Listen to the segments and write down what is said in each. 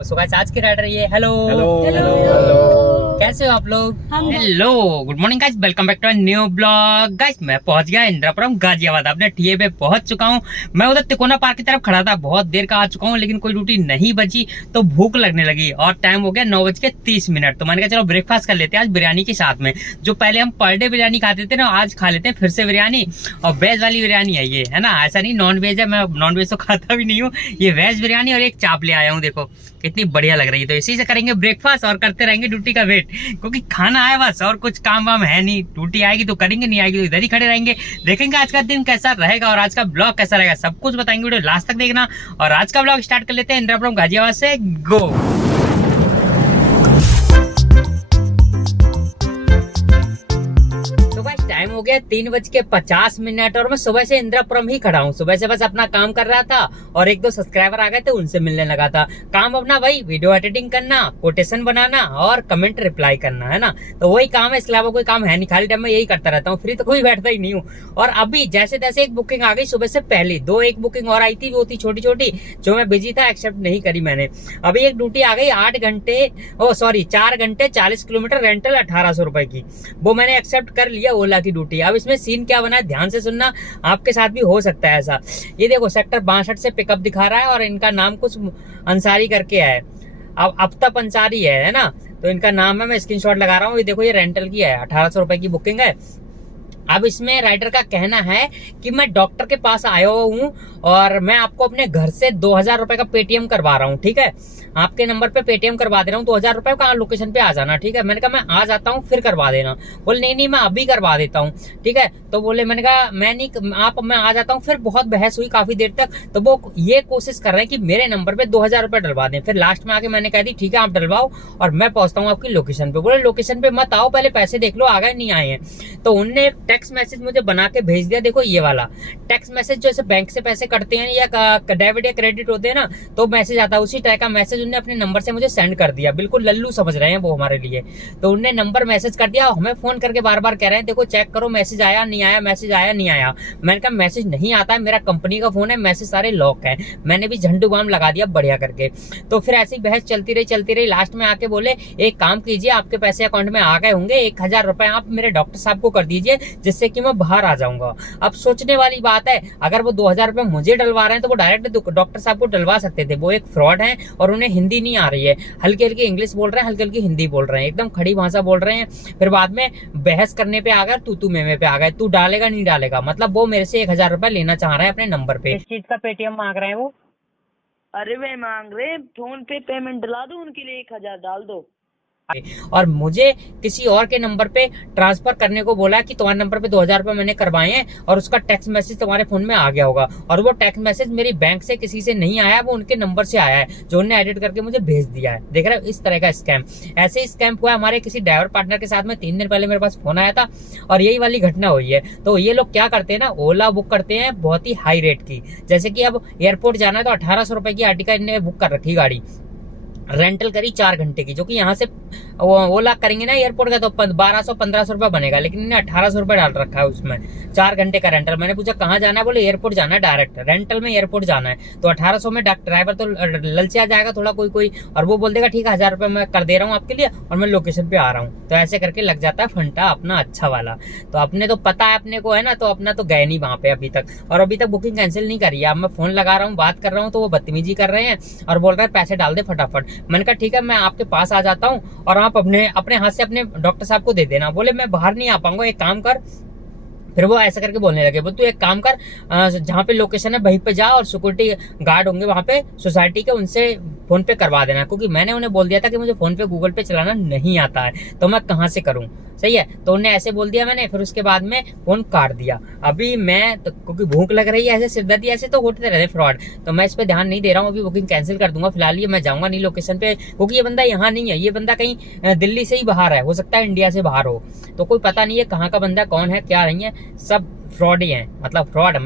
So guys आज की rider ये हेलो कैसे हो आप लोग। Hello good morning guys, welcome back to new blog. Guys मैं पहुंच गया इंदिरापुरम गाजियाबाद, अपने टीए पे पहुंच चुका हूं। मैं उधर तिकोना पार्क की तरफ खड़ा था, बहुत देर का आ चुका हूं लेकिन कोई ड्यूटी नहीं बची तो भूख लगने लगी और टाइम हो गया 9:30। तो मैंने कहा चलो ब्रेकफास्ट कर लेते हैं आज बिरयानी के साथ में। जो पहले हम पर डे बिरयानी खाते थे ना, आज खा लेते हैं फिर से बिरयानी। और वेज वाली बिरयानी है ये, है ना, ऐसा नहीं नॉन वेज है, मैं नॉन वेज तो खाता भी नहीं हूँ। ये वेज बिरयानी और एक चाप ले आया हूँ, देखो कितनी बढ़िया लग रही है। तो इसी से करेंगे ब्रेकफास्ट और करते रहेंगे ड्यूटी का वेट, क्योंकि खाना है बस और कुछ काम वाम है नहीं। ड्यूटी आएगी तो करेंगे, नहीं आएगी तो इधर ही खड़े रहेंगे। देखेंगे आज का दिन कैसा रहेगा और आज का ब्लॉग कैसा रहेगा, सब कुछ बताएंगे। वीडियो लास्ट तक देखना। और आज का ब्लॉग स्टार्ट कर लेते हैं इंदिरापुरम गाजियाबाद से। गो। टाइम हो गया 3:50 और मैं सुबह से इंदिरापुरम ही खड़ा हूँ। सुबह से बस अपना काम कर रहा था और एक दो सब्सक्राइबर आ गए थे, उनसे मिलने लगा था। काम अपना भाई वीडियो एडिटिंग करना, कोटेशन बनाना और कमेंट रिप्लाई करना, है ना। तो वही काम है, इसके अलावा कोई काम है नहीं। खाली टाइम में यही करता रहता हूँ, फ्री तो कोई बैठता ही नहीं हूँ। और अभी जैसे तैसे एक बुकिंग आ गई सुबह से पहले, एक बुकिंग और आई थी, वो थी छोटी छोटी जो मैं बिजी था, एक्सेप्ट नहीं करी मैंने। अभी एक ड्यूटी आ गई 4 घंटे 40 किलोमीटर रेंटल 1800 रुपए की, वो मैंने एक्सेप्ट कर लिया ओला की ड्यूटी। अब इसमें सीन क्या बना है ध्यान से सुनना, आपके साथ भी हो सकता है ऐसा। ये देखो सेक्टर 62 से पिकअप दिखा रहा है और इनका नाम कुछ अंसारी करके है, अब अफ्ताब अंसारी है ना। तो इनका नाम है, मैं स्क्रीनशॉट लगा रहा हूँ। ये देखो ये रेंटल की है, 1800 रुपए की बुकिंग है। अब इसमें राइडर का कहना है कि मैं डॉक्टर के पास आया हुआ हूँ और मैं आपको अपने घर से 2000 रुपए का पेटीएम करवा रहा हूँ, ठीक है। आपके नंबर पे पेटीएम करवा दे रहा हूँ 2000 रुपए का, लोकेशन पे आ जाना, ठीक है। मैंने कहा मैं आ जाता हूँ फिर करवा देना। बोले नहीं मैं अभी करवा देता हूँ, ठीक है। तो बोले, मैंने कहा मैं आ जाता हूँ। फिर बहुत बहस हुई काफी देर तक। तो वो ये कोशिश कर रहे हैं कि मेरे नंबर पे 2000 रुपए डलवा दें। फिर लास्ट में आके मैंने कह दी ठीक है आप डलवाओ और मैं पहुंचता हूँ आपकी लोकेशन पे। बोले लोकेशन पे मत आओ, पहले पैसे देख लो आ गए नहीं आए हैं। तो उनने टेक्स्ट मैसेज मुझे बना के भेज दिया, देखो ये वाला टेक्स्ट मैसेज। जैसे बैंक से पैसे कटते हैं या डेबिट या क्रेडिट होते हैं ना, तो मैसेज आता है, उसी तरह का मैसेज उन्होंने अपने नंबर से मुझे सेंड कर दिया। बिल्कुल लल्लू समझ रहे हैं वो हमारे लिए। तो उनने नंबर मैसेज कर दिया, हमें फोन करके बार बार कह रहे हैं देखो चेक करो मैसेज आया नहीं आया, मैसेज आया नहीं आया। मैंने कहा मैसेज नहीं आता है, मेरा कंपनी का फोन है, मैसेज सारे लॉक है। मैंने भी झंडू बाम लगा दिया बढ़िया करके। तो फिर ऐसी बहस चलती रही। लास्ट में आके बोले एक काम कीजिए, आपके पैसे अकाउंट में आ गए होंगे, 1000 रुपए आप मेरे डॉक्टर साहब को कर दीजिए जिससे कि मैं बाहर आ जाऊंगा। अब सोचने वाली बात है, अगर वो 2000 रुपए मुझे डलवा रहे हैं तो वो डायरेक्ट डॉक्टर साहब को डलवा सकते थे। वो एक फ्रॉड है और उन्हें हिंदी नहीं आ रही है, हल्की हल्की इंग्लिश बोल रहे हैं, हल्की हल्की हिंदी बोल रहे हैं, एकदम खड़ी भाषा बोल रहे हैं। फिर बाद में बहस करने पे आ गए, तू में पे आ गए, तू डालेगा नहीं डालेगा। मतलब वो मेरे से 1000 रुपए लेना चाह रहे हैं अपने नंबर पे। इस चीज का पेटीएम मांग रहे हैं वो। अरे वे मांग रहे फोन पे पेमेंट डला दो उनके लिए, 1000 डाल दो। और मुझे किसी और के नंबर पे ट्रांसफर करने को बोला कि तुम्हारे नंबर पे 2000 रुपए मैंने करवाए हैं और उसका टेक्स्ट मैसेज तुम्हारे फोन में आ गया होगा। और वो टेक्स्ट मैसेज मेरी बैंक से किसी से नहीं आया, वो उनके नंबर से आया है जो उन्होंने एडिट करके मुझे भेज दिया है। देख रहे हो इस तरह का स्कैम। ऐसे ही स्कैम हुआ हमारे किसी ड्राइवर पार्टनर के साथ में। 3 दिन पहले मेरे पास फोन आया था और यही वाली घटना हुई है। तो ये लोग क्या करते हैं ना, ओला बुक करते हैं बहुत ही हाई रेट की। जैसे कि अब एयरपोर्ट जाना है तो 1800 रुपए की आर्टिका इन्होंने बुक कर रखी गाड़ी, रेंटल करी 4 घंटे की, जो कि यहाँ से ओला करेंगे ना एयरपोर्ट का तो 1200-1500 रुपए बनेगा, लेकिन इन्हें 1800 रुपए डाल रखा है उसमें 4 घंटे का रेंटल। मैंने पूछा कहाँ जाना है, बोले एयरपोर्ट जाना है, डायरेक्ट रेंटल में एयरपोर्ट जाना है। तो 1800 में ड्राइवर तो ललचा जाएगा थोड़ा कोई और वो बोल देगा ठीक है 1000 रुपए मैं कर दे रहा हूँ आपके लिए और मैं लोकेशन पे आ रहा हूँ। तो ऐसे करके लग जाता है फंटा अपना अच्छा वाला। तो अपने तो पता है अपने को, है ना, तो अपना तो गए नहीं वहां पे अभी तक। और अभी तक बुकिंग कैंसिल नहीं करी है। अब मैं फोन लगा रहा हूँ, बात कर रहा हूँ, तो वो बदतमीजी कर रहे हैं और बोल रहे हैं पैसे डाल दे फटाफट। मैंने कहा ठीक है मैं आपके पास आ जाता हूँ और आप अपने हाथ से अपने डॉक्टर साहब को दे देना। बोले मैं बाहर नहीं आ पाऊंगा, एक काम कर। फिर वो ऐसा करके बोलने लगे, बोल तू एक काम कर, जहाँ पे लोकेशन है वहीं पे जा और सिक्योरिटी गार्ड होंगे वहां पे सोसाइटी के, उनसे फोन पे करवा देना। क्योंकि मैंने उन्हें बोल दिया था कि मुझे फोन पे गूगल पे चलाना नहीं आता है, तो मैं कहाँ से करूँ, सही है। तो उन्हें ऐसे बोल दिया मैंने, फिर उसके बाद में फोन काट दिया। अभी मैं तो, क्योंकि भूख लग रही है, ऐसे सिरदर्दी ऐसे तो होते रहते फ्रॉड, तो मैं इस पे ध्यान नहीं दे रहा हूँ। अभी बुकिंग कैंसिल कर दूंगा फिलहाल। ये मैं जाऊंगा नहीं लोकेशन पे, क्योंकि ये बंदा यहाँ नहीं है, ये बंदा कहीं दिल्ली से ही बाहर है, हो सकता है इंडिया से बाहर हो। तो कोई पता नहीं है कहाँ का बंदा, कौन है क्या नहीं है, सब फ्रॉड ही हैं। मतलब फ्रॉड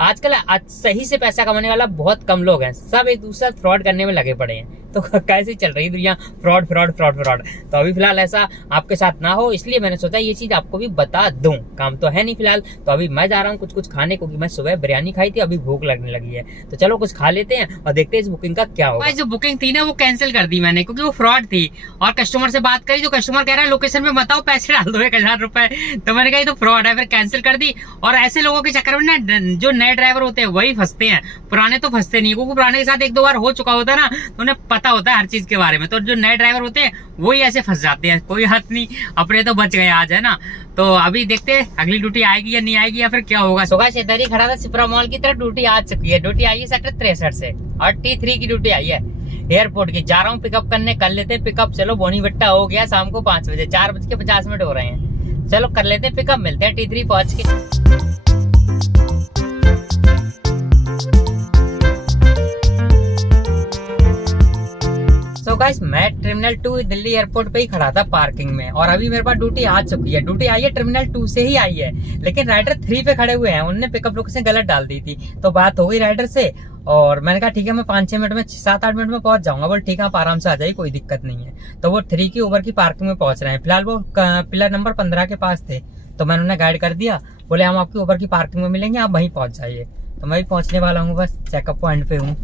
आजकल सही से पैसा कमाने वाला बहुत कम लोग हैं, सब एक दूसरे फ्रॉड करने में लगे पड़े हैं। तो कैसे चल रही दुनिया, फ्रॉड फ्रॉड फ्रॉड फ्रॉड। तो अभी फिलहाल ऐसा आपके साथ ना हो, इसलिए मैंने सोचा ये चीज आपको भी बता दूं। काम तो है नहीं फिलहाल, तो अभी मैं जा रहा हूँ कुछ खाने, क्योंकि मैं सुबह बिरयानी खाई थी, अभी भूख लगने लगी है। तो चलो कुछ खा लेते हैं और देखते हैं इस बुकिंग का क्या होगा। जो बुकिंग थी ना वो कैंसिल कर दी मैंने, क्योंकि वो फ्रॉड थी। और कस्टमर से बात करी तो कस्टमर कह रहा है लोकेशन में बताओ, पैसे डाल दो 1000 रुपए। तो मैंने कहा ये तो फ्रॉड है, फिर कैंसिल कर दी। और ऐसे लोगों के चक्कर में ना जो नए ड्राइवर होते हैं वही फंसते हैं, पुराने तो फंसते नहीं, क्योंकि पुराने के साथ 1-2 बार हो चुका होता है ना, तो उन्हें पता होता है हर चीज के बारे में। तो जो नए ड्राइवर होते हैं वही ऐसे फंस जाते हैं। कोई हाथ नहीं, अपने तो बच गए आज, है ना। तो अभी देखते हैं अगली ड्यूटी आएगी या नहीं आएगी, या फिर क्या होगा। सुबह से इधर ही खड़ा था सिप्रा मॉल की तरफ, ड्यूटी आ चुकी है। ड्यूटी आई है सेक्टर 63 से और T3 की ड्यूटी आई है एयरपोर्ट की। जा रहा हूँ पिकअप करने, कर लेते पिकअप। चलो बोनी बट्टा हो गया शाम को 5 बजे, 4:50 हो रहे हैं। चलो कर लेते पिकअप, मिलते हैं T3 पहुंच के। तो गाइस मैं टर्मिनल 2 दिल्ली एयरपोर्ट पे ही खड़ा था पार्किंग में, और अभी मेरे पास ड्यूटी आ चुकी है। ड्यूटी आई है टर्मिनल 2 से ही आई है, लेकिन राइडर 3 पे खड़े हुए हैं, उन्होंने पिकअप लोकेशन गलत डाल दी थी। तो बात हो गई राइडर से, और मैंने कहा ठीक है मैं 5-6 मिनट में 7-8 मिनट में पहुंच जाऊंगा। बोल ठीक है आप आराम से आ जाइए, कोई दिक्कत नहीं है। तो वो 3 की ऊबर की पार्किंग में पहुंच रहे हैं। फिलहाल वो पिलर नंबर 15 के पास थे, तो मैंने उन्हें गाइड कर दिया। बोले हम आपकी ऊबर की पार्किंग में मिलेंगे, आप वहीं पहुंच जाइए। तो मैं भी पहुंचने वाला हूँ, बस चेकअप पॉइंट पे हूँ।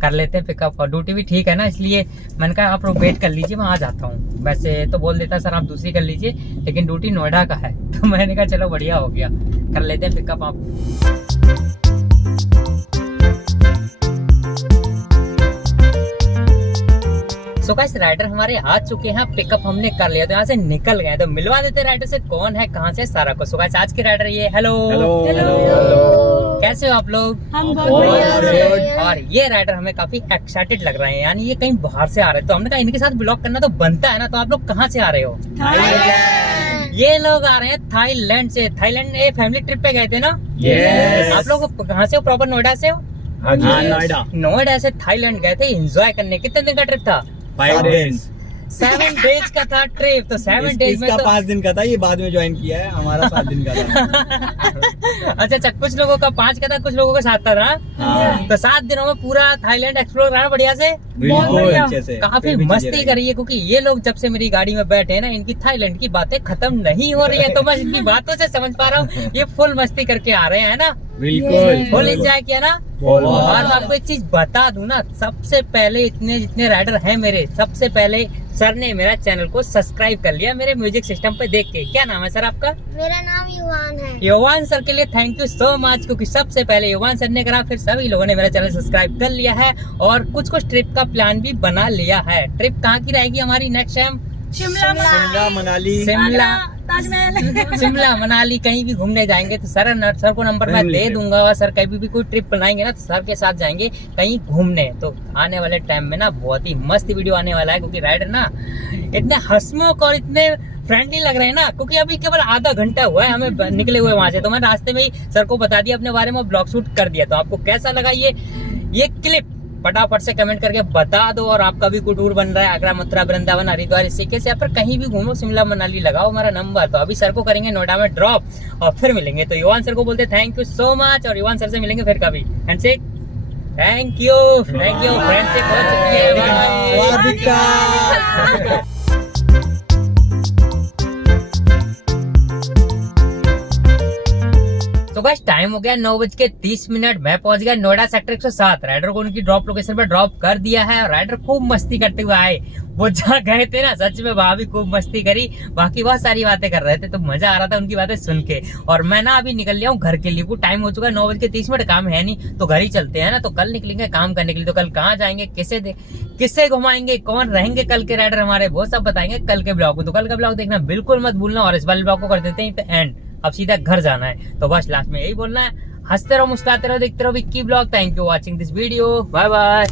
कर लेते हैं पिकअप, और ड्यूटी भी ठीक है ना, इसलिए मैंने कहा आप वेट कर लीजिए, मैं आ जाता हूँ। वैसे तो बोल देता सर आप दूसरी कर लीजिए, लेकिन ड्यूटी नोएडा का है, तो मैंने कहा चलो बढ़िया हो गया, कर लेते हैं पिकअप आप। सो गाइस राइडर हमारे आ चुके हैं, पिकअप हमने कर लिया, तो यहाँ से निकल गए। तो मिलवा देते राइडर से, कौन है कहाँ से सारा को। सो गाइस आज के राइडर ये, हेलो कैसे हो आप लोग? हम बहुत और ये राइडर हमें काफी एक्साइटेड लग रहे हैं, यानी ये कहीं बाहर से आ रहे हैं। तो हमने कहा इनके साथ ब्लॉग करना तो बनता है ना। तो आप लोग कहाँ से आ रहे हो? ये लोग आ रहे हैं थाईलैंड से। थाईलैंड फैमिली ट्रिप पे गए थे ना? Yes. आप लोग कहाँ से हो? प्रॉपर नोएडा से हो? नोएडा। नोएडा से थाईलैंड गए थे एंजॉय करने। कितने दिन का ट्रिप था? 5 days। 7 डेज का था ट्रिप। तो 7 डेज में इसका तो 5 दिन का था, ये बाद में ज्वाइन किया है, हमारा 7 दिन का था। अच्छा, कुछ लोगों का 5 का था, कुछ लोगों का 7 था ना? हाँ। तो 7 दिनों में पूरा थाईलैंड एक्सप्लोर करना बढ़िया से, बिल्कुल अच्छे से, काफी कोई भी चीजें मस्ती रही। करी है। क्योंकि ये लोग जब से मेरी गाड़ी में बैठे हैं ना, इनकी थाईलैंड की बातें खत्म नहीं हो रही है। तो मैं इनकी बातों से समझ पा रहा हूँ ये फुल मस्ती करके आ रहे हैं ना, बिल्कुल फुल एंजॉय किया ना। बहुत। और मैं आपको एक चीज बता दूं ना, सबसे पहले इतने जितने राइडर हैं मेरे, सबसे पहले सर ने मेरा चैनल को सब्सक्राइब कर लिया मेरे म्यूजिक सिस्टम पे देख के। क्या नाम है सर आपका? मेरा नाम युवान है। युवान सर के लिए थैंक यू सो मच, क्योंकि सबसे पहले युवान सर ने करा, फिर सभी लोगों ने मेरा चैनल सब्सक्राइब कर लिया है। और कुछ ट्रिप का प्लान भी बना लिया है। ट्रिप कहाँ की रहेगी हमारी नेक्स्ट टाइम? शिमला, मनाली, शिमला, ताजमहल। शिमला मनाली कहीं भी घूमने जाएंगे तो सर को नंबर मैं दे दूंगा। और सर कभी भी कोई ट्रिप बनाएंगे ना तो सर के साथ जाएंगे कहीं घूमने। तो आने वाले टाइम में ना बहुत ही मस्त वीडियो आने वाला है, क्योंकि राइडर ना इतने हंसमुख और इतने फ्रेंडली लग रहे हैं ना। क्योंकि अभी केवल आधा घंटा हुआ है हमें निकले हुए वहां से, तो मैं रास्ते में ही सर को बता दिया, अपने बारे में ब्लॉग शूट कर दिया। तो आपको कैसा लगा ये क्लिप फटाफट से कमेंट करके बता दो। और आपका भी कोई टूर बन रहा है, आगरा, मथुरा, वृंदावन, हरिद्वार, ऋषिकेश, या फिर कहीं भी घूमो, शिमला मनाली, लगाओ हमारा नंबर। तो अभी सर को करेंगे नोएडा में ड्रॉप और फिर मिलेंगे। तो युवान सर को बोलते थैंक यू सो मच, और युवान सर से मिलेंगे फिर कभी। हैंडशेक, थैंक यू फ्रेंडशिप हो चुकी है। तो बस टाइम हो गया 9:30। मैं पहुंच गया नोएडा सेक्टर 107। राइडर को उनकी ड्रॉप लोकेशन पर ड्रॉप कर दिया है। और राइडर खूब मस्ती करते हुए आए। वो जहाँ गए थे ना, सच में वहां भी खूब मस्ती करी। बाकी बहुत सारी बातें कर रहे थे, तो मजा आ रहा था उनकी बातें सुन के। और मैं ना अभी निकल लिया हूँ घर के लिए, वो टाइम हो चुका है 9:30। काम है नहीं तो घर ही चलते हैं ना। तो कल निकलेंगे काम करने के लिए। तो कल कहाँ जाएंगे, किससे घुमाएंगे, कौन रहेंगे कल के राइडर हमारे, वो सब बताएंगे कल के ब्लॉग को। तो कल का ब्लॉग देखना बिल्कुल मत भूलना। और इस वाले ब्लॉग को कर देते हैं एंड, अब सीधा घर जाना है। तो बस लास्ट में यही बोलना है, हंसते रहो, मुस्कुराते रहो, देखते रहो Vicky blog. Thank you watching this video, bye bye.